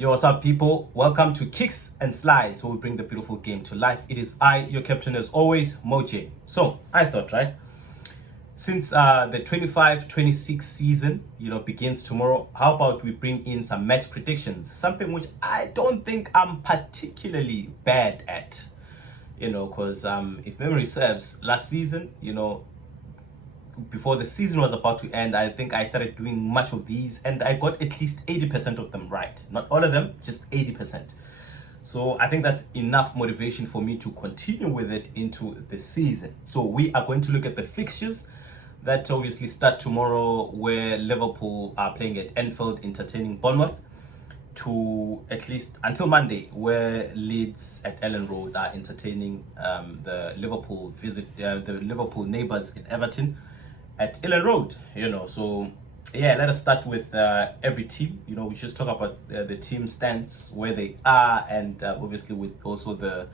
Yo, what's up, people? Welcome to Kicks and Slides, where we bring the beautiful game to life. It is I, your captain, as always, Moje. So, I thought, right? Since the 25-26 season, begins tomorrow, how about we bring in some match predictions? Something which I don't think I'm particularly bad at. Because if memory serves, last season, before the season was about to end, I think I started doing much of these and I got at least 80% of them right. Not all of them, just 80%. So I think that's enough motivation for me to continue with it into the season. So we are going to look at the fixtures that obviously start tomorrow, where Liverpool are playing at Anfield, entertaining Bournemouth, to at least until Monday, where Leeds at Ellen Road are entertaining the Liverpool neighbours in Everton at Ellen Road. So yeah, let us start with every team. We just talk about the team stance, where they are, and obviously with also the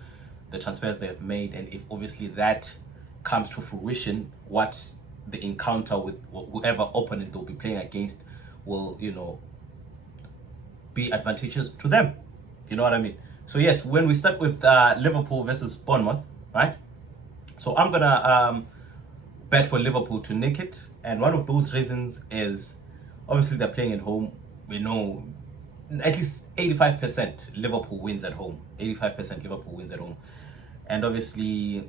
transfers they have made, and if obviously that comes to fruition, what the encounter with whoever opponent they'll be playing against will be advantageous to them. You know what I mean? So yes, when we start with Liverpool versus Bournemouth, right? So I'm gonna bet for Liverpool to nick it, and one of those reasons is obviously they're playing at home. We know at least 85% Liverpool wins at home. 85% Liverpool wins at home, and obviously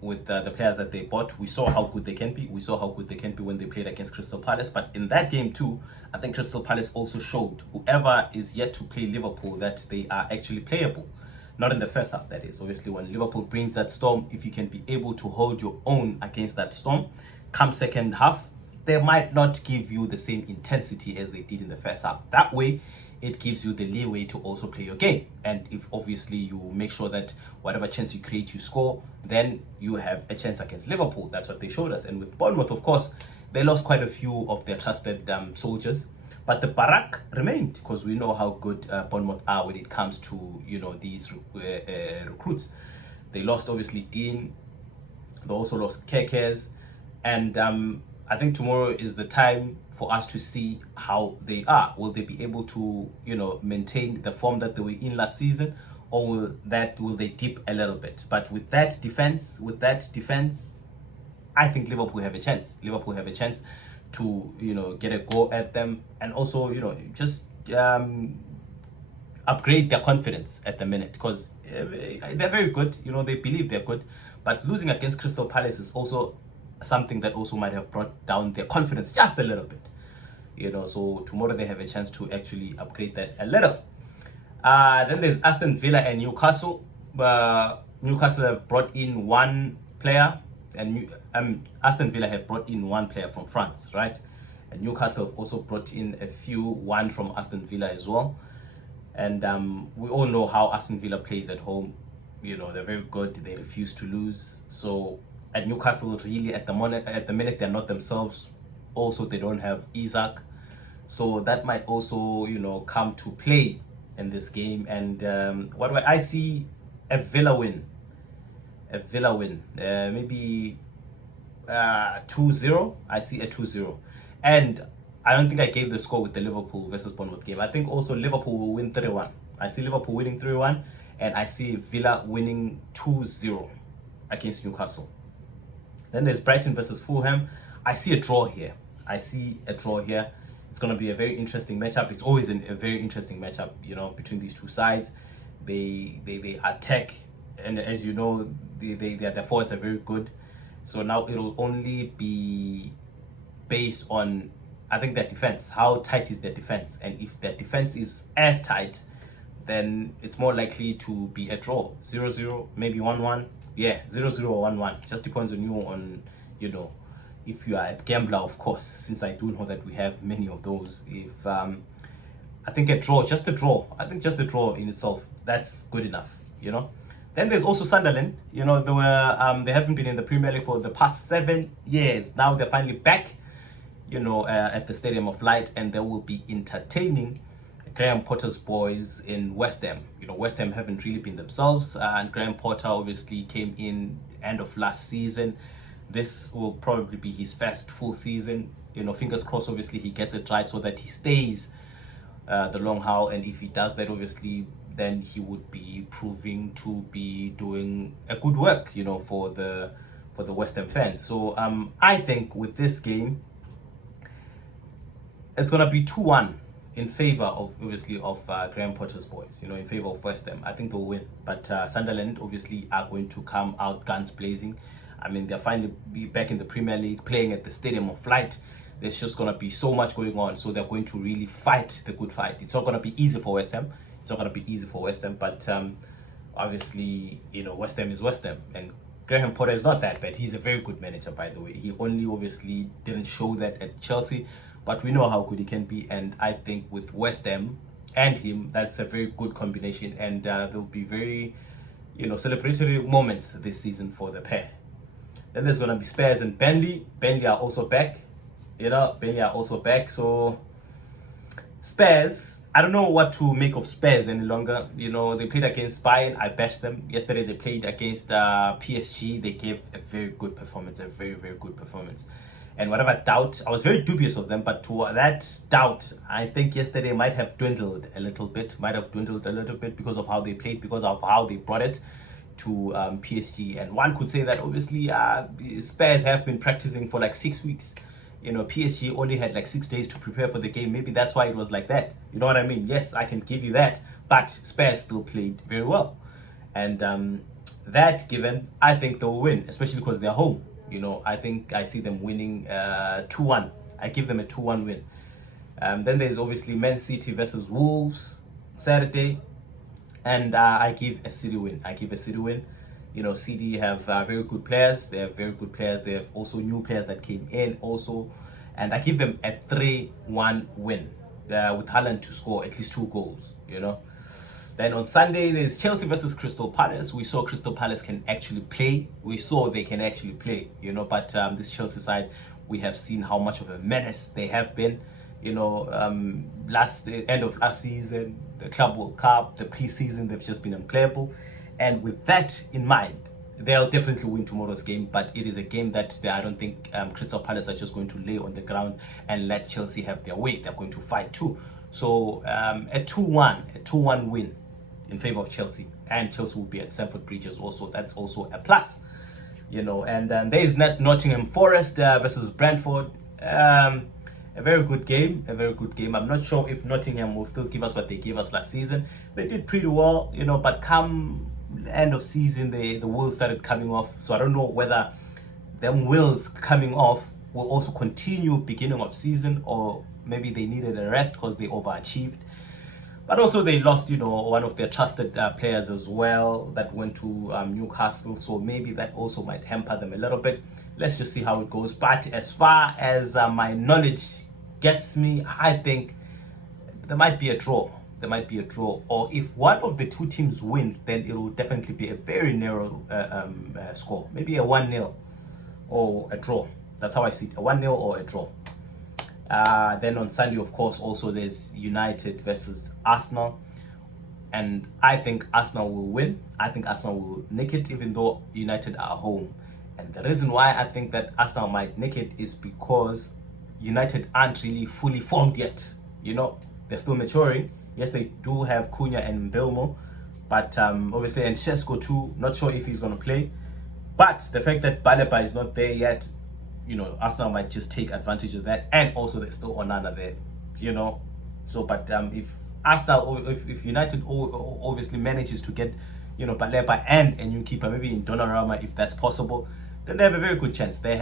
with the players that they bought, we saw how good they can be. We saw how good they can be when they played against Crystal Palace. But in that game too, I think Crystal Palace also showed whoever is yet to play Liverpool that they are actually playable. Not in the first half, that is. Obviously, when Liverpool brings that storm, if you can be able to hold your own against that storm, come second half, they might not give you the same intensity as they did in the first half. That way, it gives you the leeway to also play your game. And if obviously you make sure that whatever chance you create, you score, then you have a chance against Liverpool. That's what they showed us. And with Bournemouth, of course, they lost quite a few of their trusted soldiers. But the Barak remained, because we know how good Bournemouth are when it comes to these recruits. They lost obviously Dean. They also lost Kekes, and I think tomorrow is the time for us to see how they are. Will they be able to maintain the form that they were in last season, or will they dip a little bit? But with that defense, I think Liverpool have a chance. Liverpool have a chance to get a go at them, and also just upgrade their confidence at the minute, because they're very good. They believe they're good, but losing against Crystal Palace is also something that also might have brought down their confidence just a little bit. So tomorrow they have a chance to actually upgrade that a little. Then there's Aston Villa and Newcastle. Newcastle have brought in one player, and Aston Villa have brought in one player from France, right? And Newcastle have also brought in one from Aston Villa as well. And we all know how Aston Villa plays at home. They're very good. They refuse to lose. So at Newcastle, really at the minute they're not themselves. Also, they don't have Isak, so that might also come to play in this game. And what do I see? A Villa win. Maybe 2-0. I see a 2-0. And I don't think I gave the score with the Liverpool versus Bournemouth game. I think also Liverpool will win 3-1. I see Liverpool winning 3-1, and I see Villa winning 2-0 against Newcastle. Then there's Brighton versus Fulham. I see a draw here. It's going to be a very interesting matchup. It's always a very interesting matchup, between these two sides. They attack, and as you know, their forwards are very good. So now it'll only be based on, I think, their defense. How tight is their defense? And if their defense is as tight, then it's more likely to be a draw. 0-0, maybe 1-1. Yeah, 0-0 or 1-1. Just depends on you, if you are a gambler, of course, since I do know that we have many of those. If I think just a draw in itself, that's good enough, Then there's also Sunderland. They haven't been in the Premier League for the past 7 years. Now they're finally back, at the Stadium of Light, and they will be entertaining Graham Potter's boys in West Ham. West Ham haven't really been themselves, and Graham Potter obviously came in end of last season. This will probably be his first full season. Fingers crossed, obviously, he gets it right so that he stays the long haul. And if he does that, obviously, then he would be proving to be doing a good work, for the West Ham fans. So I think with this game, it's gonna be 2-1 in favor of, obviously, of Graham Potter's boys. In favor of West Ham. I think they'll win, but Sunderland obviously are going to come out guns blazing. I mean, they're finally be back in the Premier League, playing at the Stadium of Light. There's just gonna be so much going on, so they're going to really fight the good fight. It's not gonna be easy for West Ham. But obviously, West Ham is West Ham, and Graham Potter is not that bad. He's a very good manager, by the way. He only obviously didn't show that at Chelsea, but we know how good he can be. And I think with West Ham and him, that's a very good combination. And there'll be very, celebratory moments this season for the pair. Then there's gonna be Spurs and Burnley. Burnley are also back. So Spurs, I don't know what to make of Spurs any longer. They played against Bayern. I bashed them. Yesterday they played against PSG. They gave a very good performance, a very, very good performance. And whatever doubt, I was very dubious of them, but to that doubt, I think yesterday might have dwindled a little bit, because of how they played, because of how they brought it to PSG. And one could say that obviously Spurs have been practicing for like 6 weeks. PSG only had like 6 days to prepare for the game. Maybe that's why it was like that. You know what I mean? Yes, I can give you that. But Spurs still played very well. And that given, I think they'll win, especially because they're home. I think I see them winning 2-1. I give them a 2-1 win. Then there's obviously Man City versus Wolves Saturday. And I give a City win. City have very good players. They have very good players. They have also new players that came in also. And I give them a 3-1 win with Haaland to score at least 2 goals, Then on Sunday, there's Chelsea versus Crystal Palace. We saw Crystal Palace can actually play. But this Chelsea side, we have seen how much of a menace they have been. End of last season, the Club World Cup, the pre-season, they've just been unplayable. And with that in mind, they'll definitely win tomorrow's game. But it is a game that I don't think Crystal Palace are just going to lay on the ground and let Chelsea have their way. They're going to fight too. So a 2-1 win in favor of Chelsea. And Chelsea will be at Stamford Bridge as well. So that's also a plus. And there is Nottingham Forest versus Brentford. A very good game. I'm not sure if Nottingham will still give us what they gave us last season. They did pretty well, but come end of season, the wheels started coming off. So I don't know whether them wheels coming off will also continue beginning of season, or maybe they needed a rest because they overachieved. But also they lost, one of their trusted players as well that went to Newcastle. So maybe that also might hamper them a little bit. Let's just see how it goes. But as far as my knowledge gets me, I think there might be a draw. Or if one of the two teams wins, then it will definitely be a very narrow score. Maybe a 1-0 or a draw. That's how I see it. A 1-0 or a draw. Then on Sunday, of course, also there's United versus Arsenal. And I think Arsenal will win. I think Arsenal will nick it, even though United are home. And the reason why I think that Arsenal might nick it is because United aren't really fully formed yet. They're still maturing. Yes, they do have Cunha and Mbeumo, but obviously, and Shesko too. Not sure if he's going to play. But the fact that Baleba is not there yet, Arsenal might just take advantage of that. And also, there's still Onana there, So, but if Arsenal, if United obviously manages to get, Baleba and a new keeper, maybe in Donnarumma, if that's possible, then they have a very good chance. They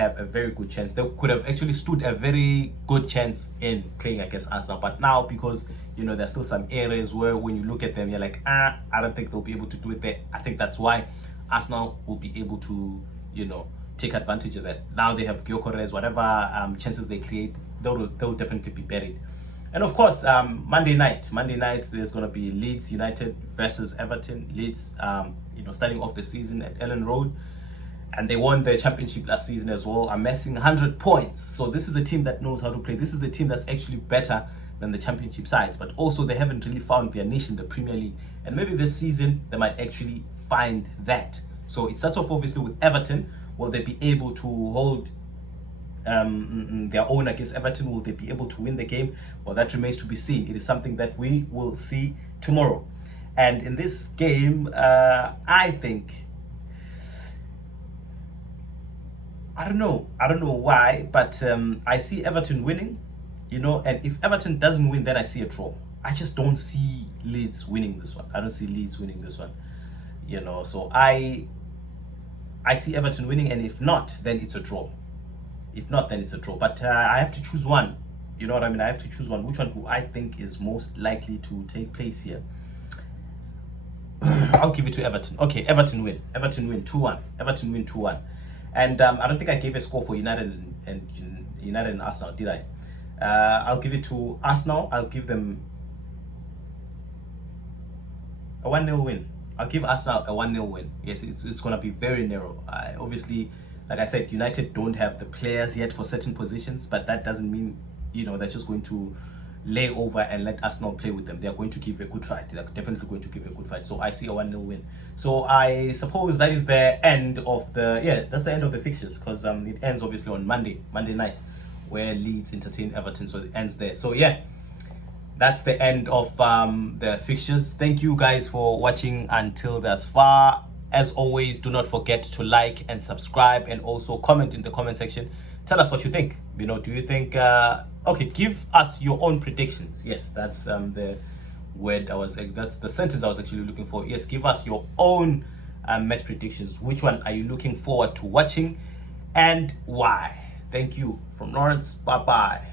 could have actually stood a very good chance in playing against Arsenal. But now, because, there's still some areas where when you look at them, you're like, I don't think they'll be able to do it there. I think that's why Arsenal will be able to, take advantage of that. Now they have Gyökeres, whatever chances they create, they'll definitely be buried. And of course, Monday night, there's going to be Leeds United versus Everton. Leeds, starting off the season at Ellen Road. And they won the championship last season as well, amassing 100 points. So this is a team that knows how to play. This is a team that's actually better than the championship sides. But also they haven't really found their niche in the Premier League. And maybe this season they might actually find that. So it starts off obviously with Everton. Will they be able to hold their own against Everton. Will they be able to win the game? Well, that remains to be seen. It is something that we will see tomorrow. And in this game, I don't know why, but I see Everton winning, and if Everton doesn't win, then I see a draw. I just don't see Leeds winning this one. I don't see Leeds winning this one, so I see Everton winning, and if not, then it's a draw. If not, then it's a draw. But I have to choose one. You know what I mean? I have to choose one. Which one do I think is most likely to take place here? I'll give it to Everton. Okay, Everton win. Everton win 2-1. Everton win 2-1. And I don't think I gave a score for United and Arsenal, did I? I'll give it to Arsenal. I'll give them a 1-0 win. I'll give Arsenal a 1-0 win. Yes, it's going to be very narrow. Obviously, like I said, United don't have the players yet for certain positions, but that doesn't mean, they're just going to lay over and let Arsenal play with them. They're going to give a good fight. They're definitely going to give a good fight. So I see a 1-0 win. So I suppose that is the end of that's the end of the fixtures, because it ends obviously on Monday night, where Leeds entertain Everton. So it ends there. So yeah, that's the end of the fixtures. Thank you guys for watching until thus far. As always, do not forget to like and subscribe, and also comment in the comment section. Tell us what you think. Do you think okay, give us your own predictions. Yes, that's the word that's the sentence I was actually looking for. Yes, give us your own match predictions. Which one are you looking forward to watching, and why? Thank you. From Lawrence, bye bye.